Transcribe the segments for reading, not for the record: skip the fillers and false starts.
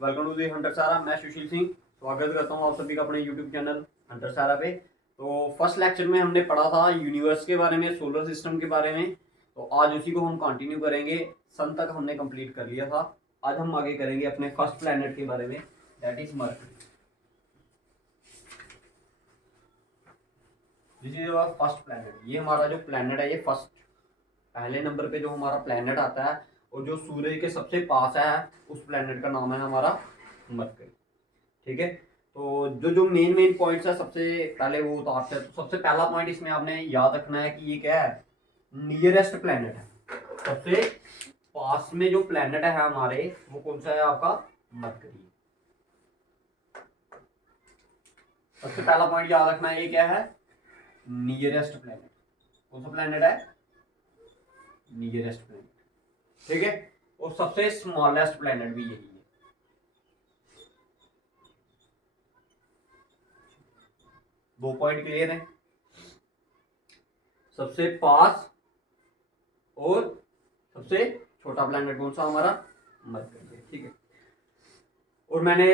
Welcome to the Hunter सारा। मैं सुशील सिंह स्वागत करता हूँ आप सभी का अपने यूट्यूब चैनल हंटर सारा पे। तो फर्स्ट लेक्चर में हमने पढ़ा था यूनिवर्स के बारे में, सोलर सिस्टम के बारे में। तो आज उसी को हम कंटिन्यू करेंगे। सन तक हमने कंप्लीट कर लिया था। आज हम आगे करेंगे अपने फर्स्ट प्लैनेट के बारे में, that is Mercury. This is our first planet. ये हमारा जो प्लैनेट है ये फर्स्ट पहले नंबर पे जो हमारा प्लैनेट आता है और जो सूरज के सबसे पास है उस प्लैनेट का नाम है हमारा मरकरी। ठीक है, तो जो जो मेन मेन पॉइंट्स है सबसे पहले वो उतारते हैं। तो सबसे पहला पॉइंट इसमें आपने याद रखना है कि ये क्या है, नियरेस्ट प्लैनेट है। सबसे पास में जो प्लैनेट है हमारे वो कौन सा है, आपका मरकरी। सबसे पहला पॉइंट याद रखना है, ये क्या है, नियरेस्ट प्लैनेट। कौन सा प्लैनेट है, नियरेस्ट प्लैनेट। ठीक है, और सबसे स्मॉलेस्ट प्लैनेट भी यही है। दो पॉइंट क्लियर है, सबसे पास और सबसे छोटा प्लैनेट कौन सा, हमारा मरकरी है। ठीक है, और मैंने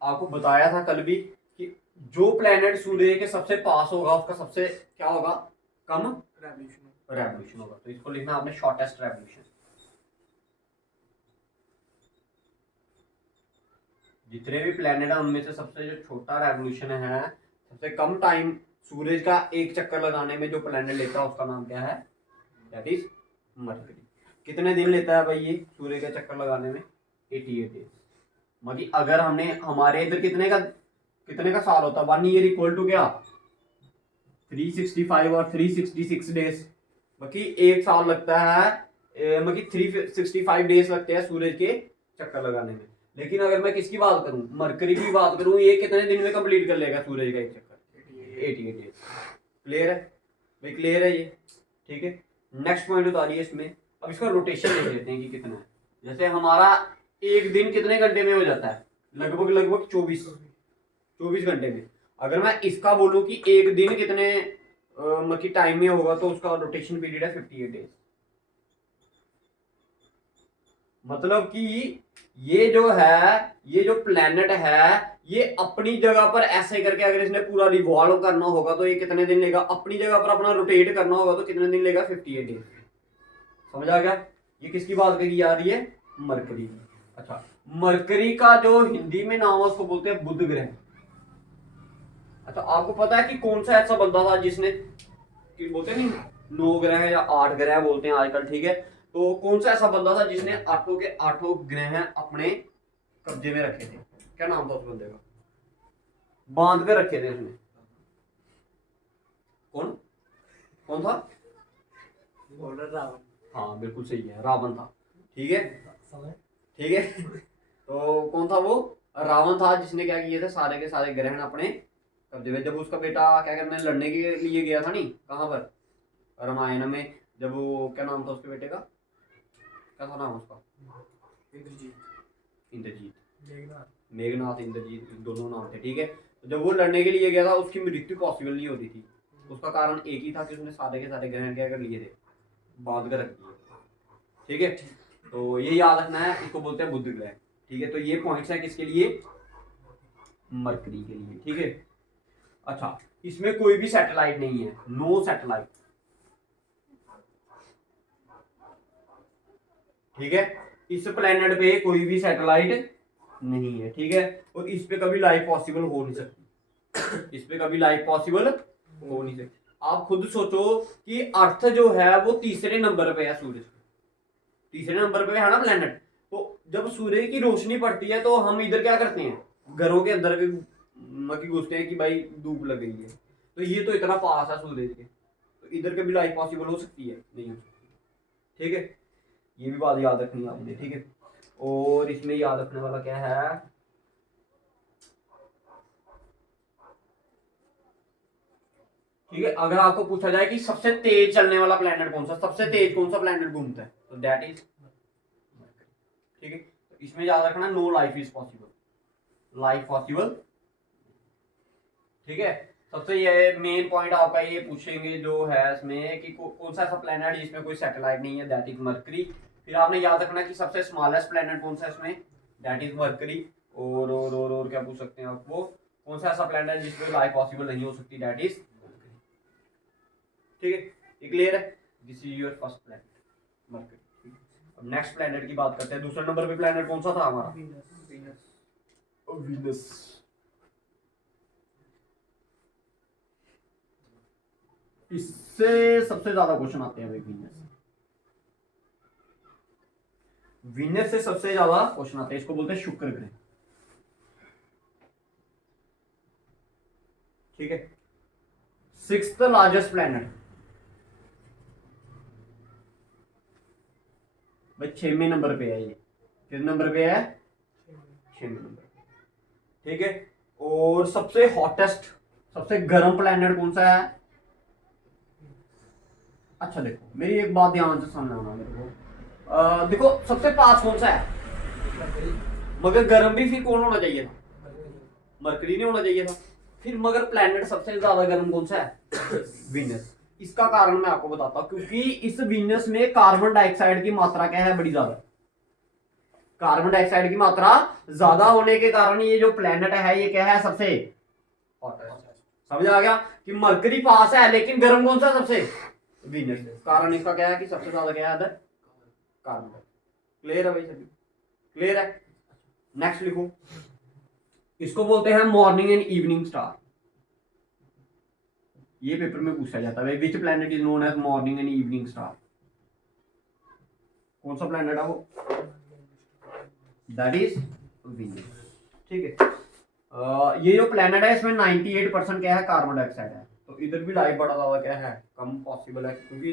आपको बताया था कल भी कि जो प्लैनेट सूर्य के सबसे पास होगा उसका सबसे क्या होगा, कम रेवोल्यूशन होगा। तो इसको लिखना आपने शॉर्टेस्ट रेवोल्यूशन। जितने भी प्लैनेट है उनमें से सबसे जो छोटा रेवोल्यूशन है, सबसे कम टाइम सूरज का एक चक्कर लगाने में जो प्लैनेट लेता है उसका नाम क्या है, दैट इज मरकरी। कितने दिन लेता है भाई ये सूर्य का चक्कर लगाने में, 88 डेज। मतलब अगर हमने हमारे इधर कितने का साल होता है, 1 ईयर इक्वल टू क्या, 365 और 366 डेज। बाकी एक साल लगता है, मतलब 365 डेज लगते हैं सूरज के चक्कर लगाने में। लेकिन अगर मैं किसकी बात करूं, मरकरी की बात करूं, ये कितने दिन में कंप्लीट कर लेगा सूरज का एक चक्कर, 88 डेज। क्लियर है भाई, क्लियर है ये। ठीक है, नेक्स्ट पॉइंट उतारिए इसमें। अब इसका रोटेशन देख लेते हैं कि कितना है। जैसे हमारा एक दिन कितने घंटे में हो जाता है, लगभग 24 घंटे में। अगर मैं इसका बोलूं कि एक दिन कितने मतलब टाइम में होगा, तो उसका रोटेशन पीरियड है 58 डेज। मतलब कि ये जो प्लैनेट है ये अपनी जगह पर ऐसे करके अगर इसने पूरा रिवॉल्व करना होगा तो ये कितने दिन लेगा, अपनी जगह पर अपना रोटेट करना होगा तो कितने दिन लेगा, 58 डेज। समझ आ गया, ये किसकी बात करी जा रही है, मरकरी। अच्छा, मरकरी का जो हिंदी में नाम है उसको बोलते हैं बुध ग्रह। अच्छा, आपको पता है कि कौन सा ऐसा बंदा था जिसने, बोलते नहीं 9 ग्रह या 8 ग्रह बोलते हैं आजकल। ठीक है, तो कौन सा ऐसा बंदा था जिसने आठों के आठों ग्रह अपने कब्जे में रखे थे, क्या नाम था उस बंदे का, बांध के रखे थे उसने, कौन कौन था, रावण। हाँ बिल्कुल सही है, रावण था। ठीक है, ठीक है, तो कौन था वो, रावण था, जिसने क्या किए थे, सारे के सारे ग्रहण अपने कब्जे में। जब उसका बेटा क्या करने लड़ने के लिए गया था, नहीं कहाँ पर, रामायण में, जब वो क्या नाम था उसके बेटे का, क्या था नाम उसका, इंद्रजीत, मेघनाथ इंद्रजीत दोनों नाम थे। ठीक है, तो जब वो लड़ने के लिए गया था उसकी मृत्यु पॉसिबल नहीं होती थी। उसका कारण एक ही था कि उसने सारे के सारे ग्रहण क्या कर लिए थे, बांध कर रख दिए। ठीक है, तो ये याद रखना है, इसको बोलते हैं बुध ग्रह। ठीक है, तो ये पॉइंट्स है किसके लिए, मरकरी के लिए। ठीक है, अच्छा, इसमें कोई भी सैटेलाइट नहीं है, नो सैटेलाइट। ठीक है, इस प्लेनेट पे कोई भी सैटेलाइट नहीं है। ठीक है, और इस पे कभी लाइफ पॉसिबल हो नहीं सकती, इस पे कभी लाइफ पॉसिबल हो नहीं सकती। आप खुद सोचो कि अर्थ जो है वो तीसरे नंबर पे है, सूरज तीसरे नंबर पे है ना प्लेनेट। तो जब सूर्य की रोशनी पड़ती है तो हम इधर क्या करते हैं, घरों के अंदर की घुसते हैं कि भाई धूप लग गई है। तो ये तो इतना पास है सूरज के, तो इधर कभी लाइफ पॉसिबल हो सकती है, नहीं हो सकती। ठीक है, ये भी बात याद रखनी है आपने। ठीक है, और इसमें याद रखने वाला क्या है, ठीक है, अगर आपको पूछा जाए कि सबसे तेज चलने वाला प्लेनेट कौन सा, सबसे तेज कौन सा प्लेनेट घूमता है, तो दैट इज, ठीक है, तो इसमें याद रखना no life is possible, life possible. ठीक है, सबसे ये मेन पॉइंट आपका ये पूछेंगे जो है इसमें कि कौन सा ऐसा प्लेनेट जिसमें कोई सैटेलाइट नहीं है, दैट इज मरकरी। फिर आपने याद रखना कि सबसे स्मॉलेस्ट प्लेनेट कौन सा है इसमें, दैट इज मरकरी। और क्या पूछ सकते हैं आप, वो कौन सा ऐसा प्लैनेट है जिसमें लाइफ पॉसिबल नहीं हो सकती, दैट इज मरकरी। ठीक है, ये क्लियर है, this is your first planet mercury. अब नेक्स्ट प्लैनेट की बात करते हैं। दूसरे नंबर पे प्लैनेट कौन सा था हमारा, वीनस। इससे सबसे ज्यादा क्वेश्चन आते हैं भाई वीनस। वीनस से सबसे ज्यादा क्वेश्चन आते हैं, इसको बोलते हैं शुक्र ग्रह। ठीक है, सिक्स्थ लार्जेस्ट प्लैनेट भाई 6वें नंबर पे है ये। किस नंबर पे है, 6वें नंबर पे। ठीक है, और सबसे हॉटेस्ट, सबसे गर्म प्लैनेट कौन सा है। अच्छा देखो मेरी एक बात ध्यान से समझना मेरे को, देखो सबसे पास कौन सा है, मगर गर्म भी फिर कौन होना चाहिए था, मरकरी नहीं होना चाहिए था। फिर मगर प्लैनेट सबसे ज्यादा गर्म कौन सा है, वीनस। इसका कारण मैं आपको बताता हूं, क्योंकि इस वीनस में कार्बन डाइऑक्साइड की मात्रा क्या है, बड़ी ज्यादा। कार्बन डाइऑक्साइड की मात्रा ज्यादा होने के कारण ये जो प्लैनेट है ये क्या है, सबसे समझ आ गया कि मरकरी पास है लेकिन गर्म कौन सा सबसे, वीनस। कारण इसका क्या है कि सबसे ज्यादा क्या है अदर, कार्बन। क्लियर है भाई सभी, क्लियर है। नेक्स्ट लिखो, इसको बोलते हैं मॉर्निंग एंड इवनिंग स्टार। ये पेपर में पूछा जाता है, which planet is known as morning and evening star. कौन सा प्लैनेट है वो, दैट इज वीनस। ठीक है, ये जो प्लैनेट है इसमें 98% क्या है, कार्बन डाइऑक्साइड है। तो इधर भी लाइफ बड़ा ज्यादा क्या है, कम पॉसिबल है, क्योंकि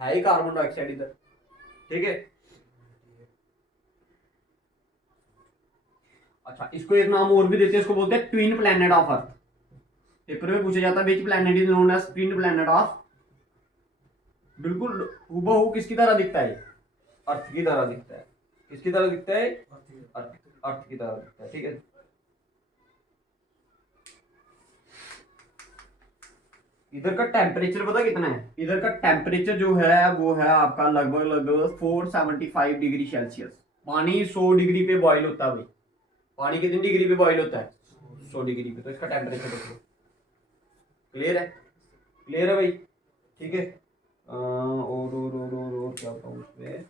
है ही कार्बन डाइऑक्साइड इधर। ठीक है, अच्छा इसको एक नाम और भी देते हैं, इसको बोलते हैं twin planet of earth. Paper में पूछा जाता है which planet is known as twin planet of. बिल्कुल हूबहू किसकी तरह दिखता है, अर्थ की तरह दिखता है। किसकी तरह दिखता है, अर्थ, अर्थ की तरह दिखता है। ठीक है, इधर का टेम्परेचर पता कितना है, इधर का टेम्परेचर जो है वो है आपका लगभग लगभग 475 डिग्री सेल्सियस। पानी 100 डिग्री पे बॉईल होता है भाई। पानी कितनी डिग्री पे बॉईल होता है, 100 डिग्री पे। तो इसका टेम्परेचर देखो, क्लियर है, क्लियर है भाई। ठीक है, और क्या बताऊं उसमें,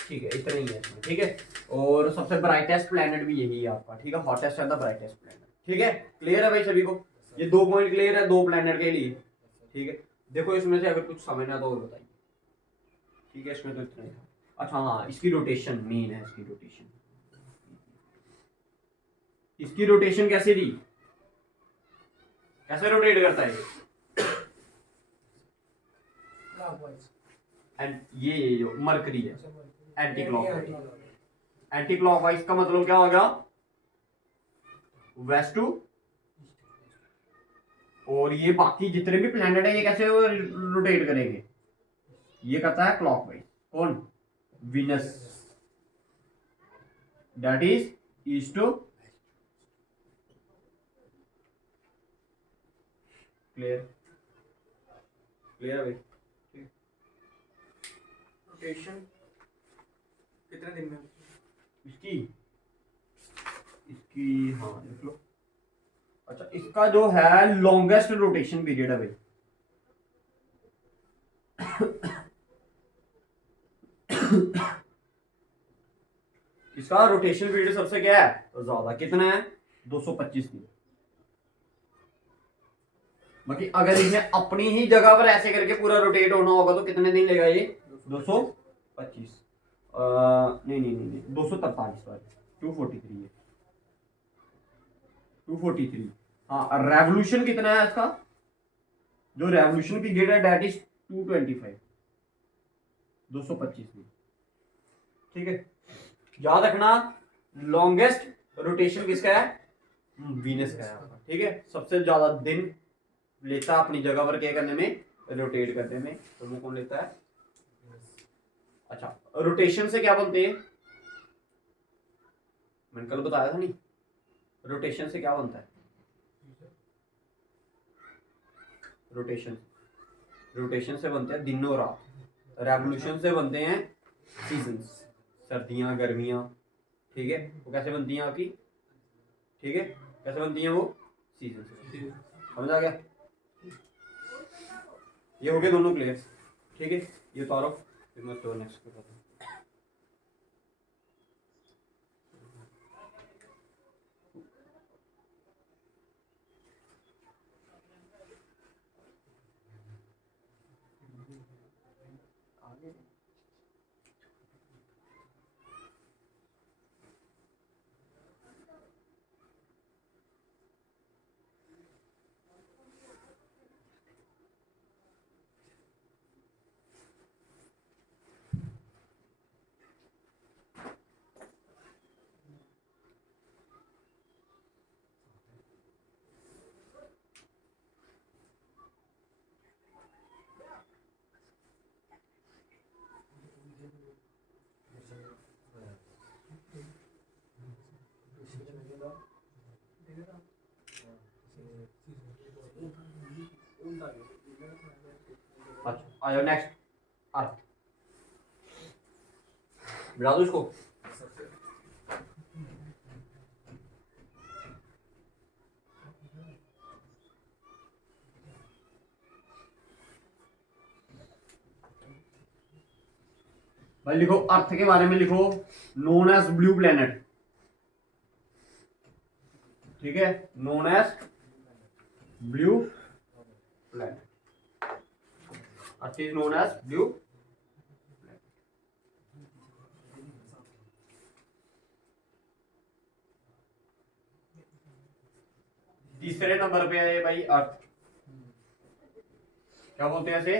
ठीक है इतना ही है इसमें। ठीक है, और सबसे ब्राइटेस्ट प्लैनेट भी यही है आपका। ठीक है, हॉटेस्ट है द ब्राइटेस्ट प्लैनेट। ठीक है, क्लियर है भाई सभी को, ये 2 पॉइंट क्लियर है 2 प्लैनेट के लिए। ठीक है, देखो इसमें से अगर कुछ समझना तो और बताइए। ठीक है, इसमें तो इतना ही था। अच्छा हाँ, इसकी रोटेशन मेन है, इसकी रोटेशन, इसकी रोटेशन कैसे दी, कैसे रोटेट करता है एंड ये जो मरकरी है एंटी क्लॉकवाइज। एंटी क्लॉकवाइज का मतलब क्या होगा, वेस्ट टू। और ये बाकी जितने भी प्लैनेट है ये कैसे रोटेट करेंगे, ये करता है क्लॉकवाइज। कौन, Venus, that is east to. Clear, clear भाई। रोटेशन कितने दिन में, इसकी इसकी हाँ देख लो। अच्छा इसका जो है लॉन्गेस्ट रोटेशन पीरियड है भाई, इसका रोटेशन पीरियड सबसे क्या है, तो ज्यादा कितना है, 225 दिन। बाकी अगर इसे अपनी ही जगह पर ऐसे करके पूरा रोटेट होना होगा तो कितने दिन लेगा ये, 225, नहीं 243, सॉरी 243 है, 243। हाँ, रेवोल्यूशन कितना है इसका, जो रेवोल्यूशन पीरियड है दैट इज 225, 225 दिन। ठीक है, याद रखना लॉन्गेस्ट रोटेशन किसका है, वीनस का है। ठीक है, सबसे ज्यादा दिन लेता है अपनी जगह पर क्या करने में, रोटेट करने में, तो वो कौन लेता है। अच्छा रोटेशन से क्या बनते हैं, मैंने कल बताया था नहीं, रोटेशन से क्या बनता है, रोटेशन, रोटेशन से बनते हैं दिन और रात, रेवोल्यूशन से बनते हैं सीजन्स, सर्दियाँ गर्मियाँ, ठीक है, वो कैसे बनती हैं आपकी, ठीक है, कैसे बनती हैं वो सीजन से। समझ आ गया? ये हो गए दोनों क्लियर, ठीक है, ये उतारो फिर मैं तो नेक्स्ट करता हूँ। अच्छा आयो नेक्स्ट, अर्थ, मिला दो इसको। भाई लिखो अर्थ के बारे में, लिखो नोन एज ब्लू प्लेनेट, ठीक है, known as blue planet, earth is known as blue. तीसरे नंबर पे है भाई अर्थ, क्या बोलते हैं इसे,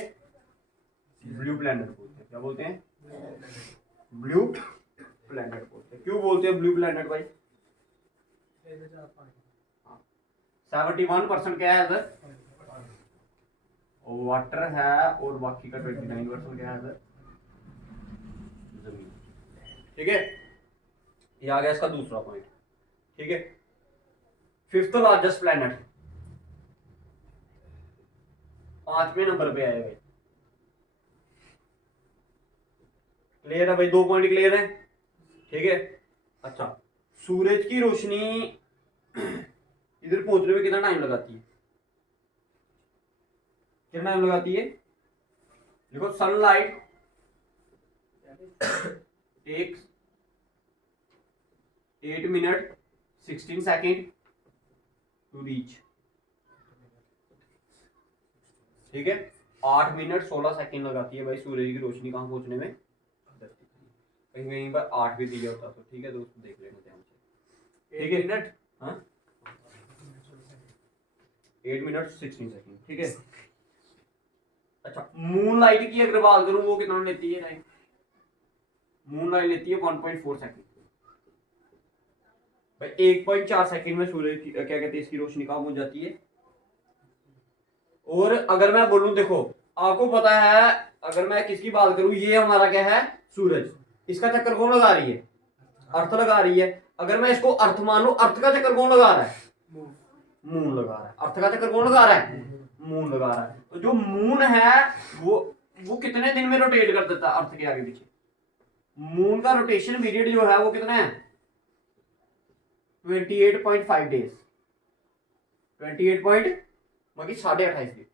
ब्लू प्लेनेट बोलते हैं। क्या बोलते हैं, ब्लू प्लेनेट बोलते हैं। क्यों बोलते हैं ब्लू प्लेनेट भाई? 71% क्या है इधर, वाटर है, और बाकी का 29% क्या है इधर, जमीन, ठीक है। ये आ गया इसका दूसरा पॉइंट, ठीक है। फिफ्थ लार्जेस्ट प्लेनेट, 5वें नंबर पे आए भाई। क्लियर है भाई, 2 पॉइंट क्लियर है, ठीक है। अच्छा, सूरज की रोशनी इधर पहुंचने में कितना टाइम लगाती है, कितना टाइम लगाती है? देखो sunlight takes 8 minute 16 second to reach, ठीक है। 8 मिनट 16 सेकेंड लगाती है भाई सूरज की रोशनी कहाँ पहुंचने में, कहीं कहीं पर 8 भी दिया होता तो ठीक है, दोस्तों देख लेना ध्यान से, ठीक है। मिनट, हाँ 8 मिनट 16 सेकेंड, ठीक है। अच्छा, मून लाइट की अगर बात करूं वो कितना लेती है टाइम, मून लाइट लेती है 1.4 सेकेंड भाई। 1.4 सेकेंड में सूरज की क्या कहते हैं इसकी रोशनी कहाँ पहुंच जाती है। और अगर मैं बोलूं, देखो आपको पता है, अगर मैं किसकी बात करूं, ये हमारा क्या है सूरज, इसका चक्कर कौन लगा रही है, अर्थ लगा रही है। अगर मैं इसको अर्थ मान लूं, अर्थ का चक्कर कौन लगा रहा है, मून लगा रहा है। अर्थ का चक्कर कौन लगा रहा है, मून लगा रहा है। तो जो मून है वो कितने दिन में रोटेट कर देता है अर्थ के आगे पीछे। मून का रोटेशन पीरियड जो है वो कितना है, 28.5 डेज, 28 पॉइंट बाकी 28.5 दिन।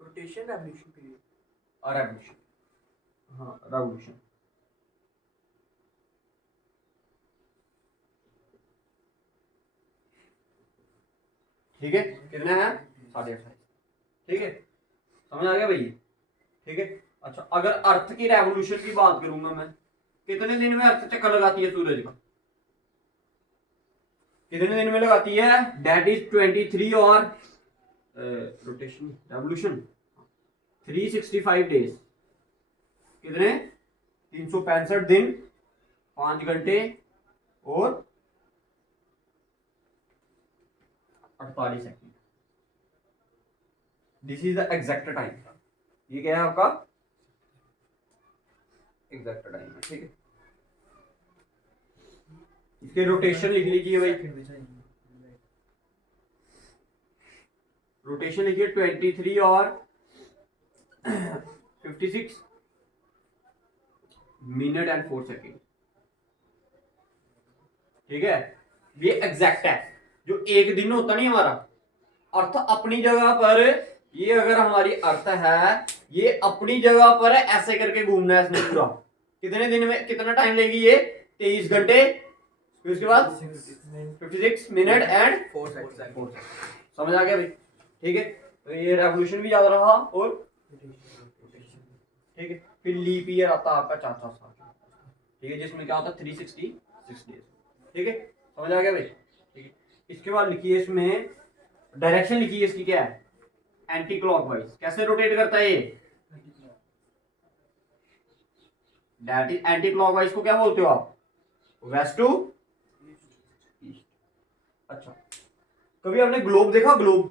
रोटेशन रेवोल्यूशन पीरियड, रेवोल्यूशन, हाँ रेवोल्यूशन, ठीक है। कितना है, 28.5, ठीक है। समझ आ गया भाई, ठीक है। अच्छा, अगर अर्थ की रेवोल्यूशन की बात करूंगा मैं, कितने दिन में अर्थ चक्कर लगाती है सूरज का, कितने दिन में लगाती है, दैट इज 23 और रोटेशन रेवोल्यूशन 365 डेज, कितने 365 दिन 5 घंटे और 48 second. This is the exact time, ये क्या है आपका एग्जैक्ट टाइम है, ठीक है। इसके रोटेशन लिख लीजिए भाई, रोटेशन लिखिए 23 और 56 मिनट एंड 4 सेकेंड, ठीक है, ये एग्जैक्ट है। जो एक दिन होता नहीं हमारा अर्थ अपनी जगह पर, ये अगर हमारी अर्थ है, ये अपनी जगह पर ऐसे करके घूमना है इसने पूरा। कितने दिन में कितना टाइम लेगी ये? 23 घंटे, फिर उसके बाद 56 मिनट एंड 4 सेकंड। समझ आ गया भाई? ठीक है, तो ये रेवोल्यूशन भी याद रहा। और ठीक है, फिर लीप ईयर आता है आपका 4 साल, ठीक है, जिसमें क्या होता है 366 डेज। ठीक है, समझ आ गया भाई? ठीक है, इसके बाद लिखिए इसमें डायरेक्शन, लिखिए इसकी क्या है, एंटी क्लॉकवाइज। कैसे रोटेट करता है ये? दैट इज एंटी क्लॉकवाइज को क्या बोलते हो आप? West to east. अच्छा, कभी आपने ग्लोब देखा? ग्लोब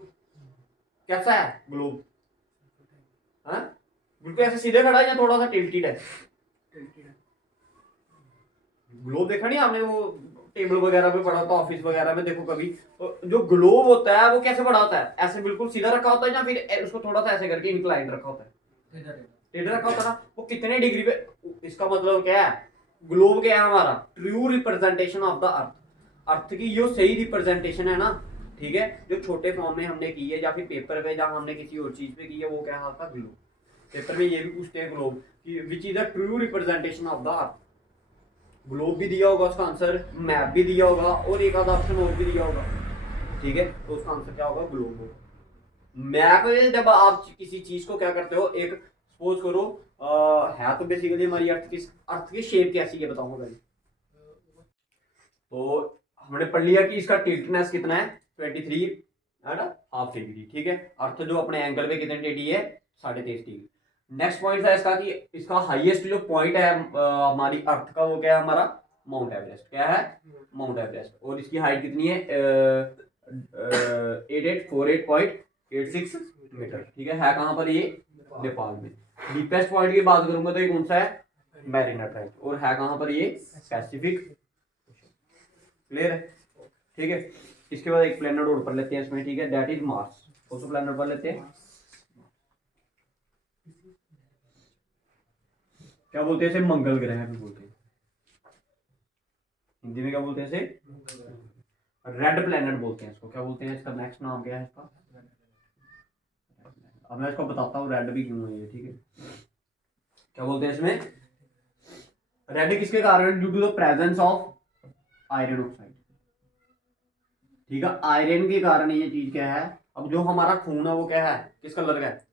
कैसा है ग्लोब? हाँ, बिल्कुल ऐसे सीधे खड़ा है या थोड़ा सा टिल्टेड है? ग्लोब देखा नहीं आपने? वो टेबल वगैरह पे पड़ा होता है, ऑफिस वगैरह में देखो कभी, तो जो ग्लोब होता है वो कैसे पड़ा होता है? ऐसे बिल्कुल सीधा रखा होता है या फिर उसको थोड़ा सा ऐसे करके इंक्लाइन रखा होता है? टेढ़ा रखा होता है ना। वो कितने डिग्री पे? इसका मतलब क्या है? ग्लोब क्या है हमारा? True representation of the earth. Earth की जो सही रिप्रेजेंटेशन है ना, ठीक है, जो छोटे फॉर्म में हमने की है या फिर पेपर पे जहां हमने किसी और चीज पे की है, वो क्या है आपका ग्लोब। पेपर में ये भी पूछते हैं ग्लोब कि विच is the true representation of the earth. Globe भी दिया होगा उसका आंसर, मैप भी दिया होगा, और एक आधा ऑप्शन और भी दिया होगा। ठीक है, तो उसका आंसर क्या होगा? ग्लोब होगा। मैप में जब आप किसी चीज को क्या करते हो, एक सपोज करो है तो बेसिकली हमारी अर्थ की शेप कैसी है बताऊंगा पहले। तो हमने पढ़ लिया कि इसका टिल्टनेस कितना है, 23 है ना, हाफ डिग्री। ठीक है, अर्थ जो अपने एंगल पे कितने टेढ़ी है, 23.5 डिग्री। नेक्स्ट पॉइंट था इसका कि इसका हाईएस्ट जो पॉइंट है हमारी अर्थ का, वो क्या है हमारा? Mount Everest. क्या है? Mount Everest. और इसकी हाइट कितनी है? 8848.86 मीटर। ठीक है कहाँ पर ये? नेपाल में। डीपेस्ट पॉइंट की बात करूंगा तो ये कौन सा है? Marina triangle. और है कहाँ पर ये? पैसिफिक। क्लियर है? ठीक है, इसके बाद एक प्लैनेट और पढ़ लेते हैं इसमें, ठीक है, दैट इज मार्स। उसको प्लैनेट पढ़ लेते हैं। क्या बोलते हैं इसे? मंगल ग्रह भी बोलते हैं। हिंदी में क्या बोलते हैं इसे? रेड प्लैनेट बोलते हैं इसको। क्या बोलते हैं? इसका नेक्स्ट नाम क्या है इसका? अब मैं इसको बताता हूँ रेड भी क्यों है ये। ठीक है, क्या बोलते हैं इसमें? रेड किसके कारण? Due to the presence of iron oxide. ठीक है, आयरन के कारण ये चीज क्या है? अब जो हमारा खून है वो क्या है? किस कलर का है?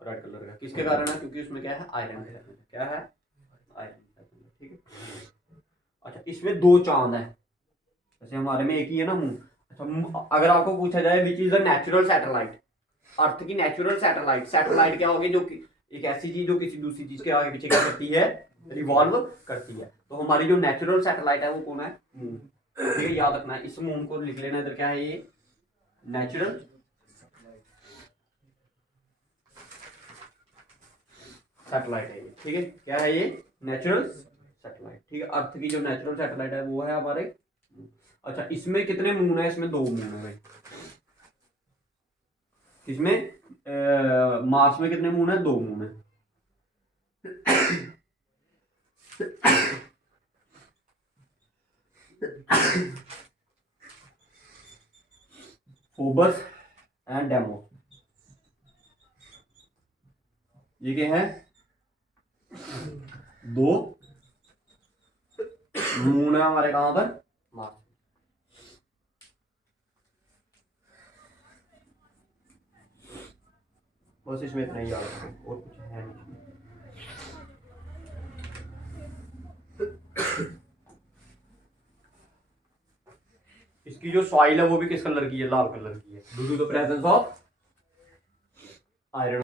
रेड कलर का। किसके कारण है? क्योंकि उसमें क्या है? आयरन है। क्या है? आयरन। ठीक है, अच्छा, इसमें 2 चांद है, जैसे हमारे में एक ही है ना मुंह। अच्छा, अगर आपको पूछा जाए which is the natural satellite, earth की नेचुरल सैटेलाइट। सैटेलाइट क्या होगी? जो एक ऐसी चीज जो किसी दूसरी चीज के आगे पीछे क्या करती है? रिवॉल्व करती है। तो हमारी जो नेचुरल सैटेलाइट है वो कौन है? मून। ठीक है, याद रखना है। इस मून को लिख लेना इधर। क्या है ये? नेचुरल सैटेलाइट है ये। ठीक है, क्या है ये? Natural satellite. ठीक है, अर्थ की जो नेचुरल सैटेलाइट है वो है हमारे। अच्छा, इसमें कितने मून है? इसमें 2 मून है। इसमें मार्स में कितने मून है? 2 मून है। फोबस एंड डेमो, ये क्या है? 2 मून है हमारे कहां पर? मार्स। बस इसमें इतना ही याद रखो, और कुछ है नहीं। इसकी जो सॉइल है वो भी किस कलर की है? लाल कलर की है, due to the presence of iron.